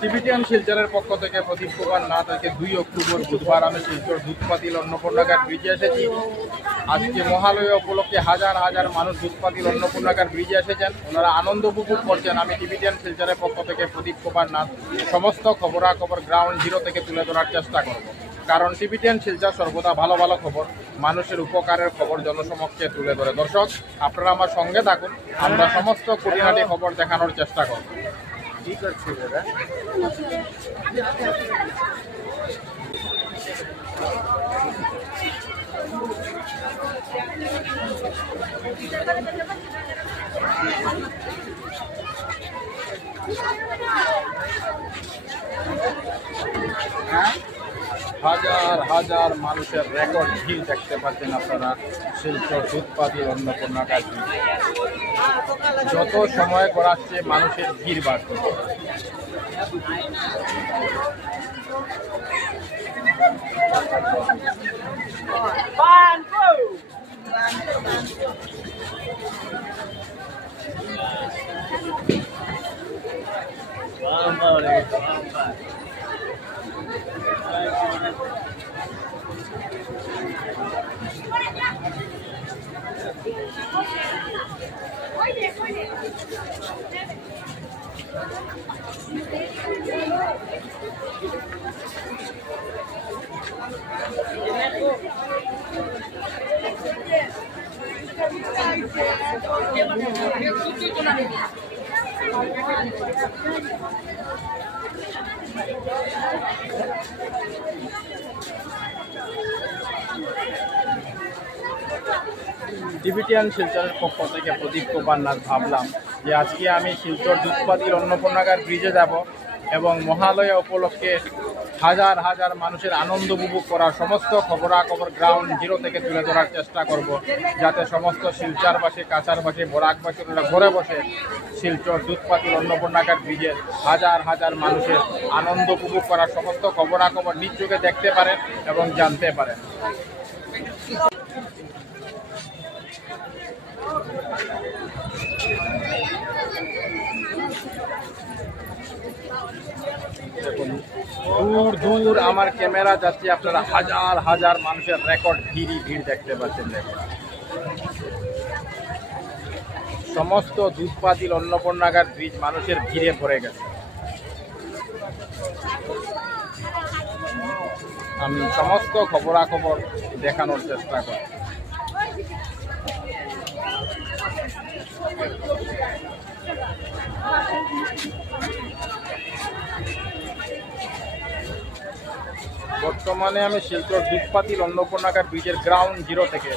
Tibetan শিলচরের পক্ষ থেকে প্রদীপ কুমার নাথ আজকে 2 অক্টোবর বুধবার আমি শিলচর দুধপাতিল অন্নপূর্ণাঘাট ব্রিজে এসেছি। আজকে মহালয়া উপলক্ষে হাজার হাজার মানুষ দুধপাতিল অন্নপূর্ণাঘাট ব্রিজে এসেছেন, ওনারা আনন্দ উপভোগ করছেন। আমি টিবিটিয়ান শিলচরের পক্ষ থেকে প্রদীপ কুমার নাথ সমস্ত খবরাখবর গ্রাউন্ড জিরো থেকে তুলে ধরার চেষ্টা করব, কারণ টিবিটিয়ান শিলচর সর্বদা ভালো ভালো খবর, মানুষের উপকারের খবর জনসমক্ষে তুলে ধরে। দর্শক, আপনারা আমার সঙ্গে থাকুন, আমরা সমস্ত খুঁটিনাটি খবর দেখানোর চেষ্টা করব। ঠিক আছে দাদা। হাজার হাজার মানুষের রেকর্ড ভিড় দেখতে পাচ্ছেন আপনারা শিলচর দুধপাতিল অন্নপূর্ণাঘাট ব্রিজে। যত সময় গড়াচ্ছে মানুষের ভিড় বাড়ছে। টিবিটিয়ান শিলচরের পক্ষ থেকে প্রদীপ কুমার নাথ ভাবলাম যে আজকে আমি শিলচর দুধপাতিল অন্নপূর্ণাঘাট ব্রিজে যাব এবং মহালয়া উপলক্ষে হাজার হাজার মানুষের আনন্দ উপভোগ করার সমস্ত খবরাখবর গ্রাউন্ড জিরো থেকে তুলে ধরার চেষ্টা করব, যাতে সমস্ত শিলচরবাসী, কাছারবাসী, বরাকবাসী ঘরে বসে শিলচর দুধপাতিল অন্নপূর্ণাঘাট ব্রিজের হাজার হাজার মানুষের আনন্দ উপভোগ করার সমস্ত খবরাখবর নিজ চোখে দেখতে পারেন এবং জানতে পারেন। দেখুন, দূর দূর আমার ক্যামেরা যাচ্ছে, আপনারা হাজার হাজার মানুষের রেকর্ড ভিড় দেখতে পাচ্ছেন। দেখুন, সমস্ত দুধপাতিল অন্নপূর্ণাঘাট ব্রিজ মানুষের ভিড়ে ভরে গেছে। আমি সমস্ত খবরাখবর দেখানোর চেষ্টা করি। বর্তমানে আমি শিলচর দুধপাতিল অন্নপূর্ণাঘাট ব্রিজের গ্রাউন্ড জিরো থেকে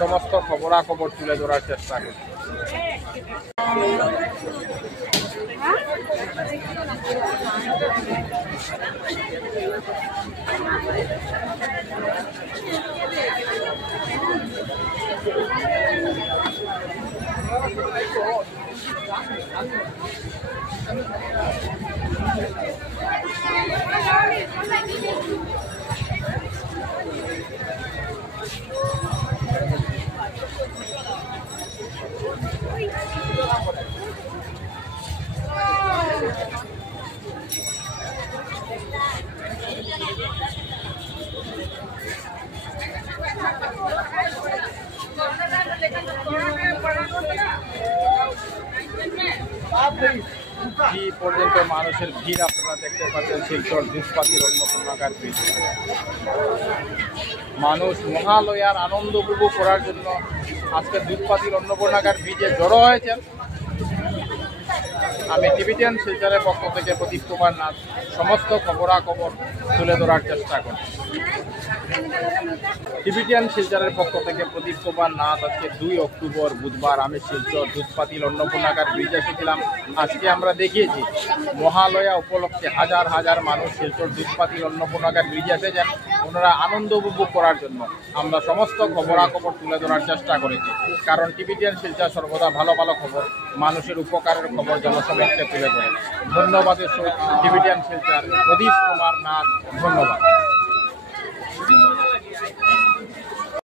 সমস্ত খবরাখবর তুলে ধরার চেষ্টা করি। কি পর্যন্ত মানুষের ভিড় আপনারা দেখতে পাচ্ছেন শিলচর দুধপাতিল অন্নপূর্ণাঘাট ব্রিজে। মানুষ মহালয়ার আনন্দ উপভোগ করার জন্য আজকে দুধপাতিল অন্নপূর্ণাঘাট ব্রিজে জড়ো হয়েছেন। আমি টিবিটিয়ান শিলচরের পক্ষ থেকে প্রদীপ কুমার নাথ সমস্ত খবরাখবর তুলে ধরার চেষ্টা করি। টিবিটিয়ান শিলচরের পক্ষ থেকে প্রদীপ কুমার নাথ আজকে 2 অক্টোবর বুধবার আমি শিলচর দুধপাতিল অন্নপূর্ণাঘাট ব্রিজে এসেছিলাম। আজকে আমরা দেখিয়েছি মহালয়া উপলক্ষে হাজার হাজার মানুষ শিলচর দুধপাতিল অন্নপূর্ণাঘাট ব্রিজে এসেছেন, ওনারা আনন্দ উপভোগ করার জন্য। আমরা সমস্ত খবরাখবর তুলে ধরার চেষ্টা করেছি, কারণ টিবিটিয়ান শিলচর সর্বদা ভালো ভালো খবর, মানুষের উপকারের খবর জনসমক্ষে তুলে ধরে। ধন্যবাদ টিবিটিয়ান শিলচর প্রদীপ কুমার নাথ, ধন্যবাদ।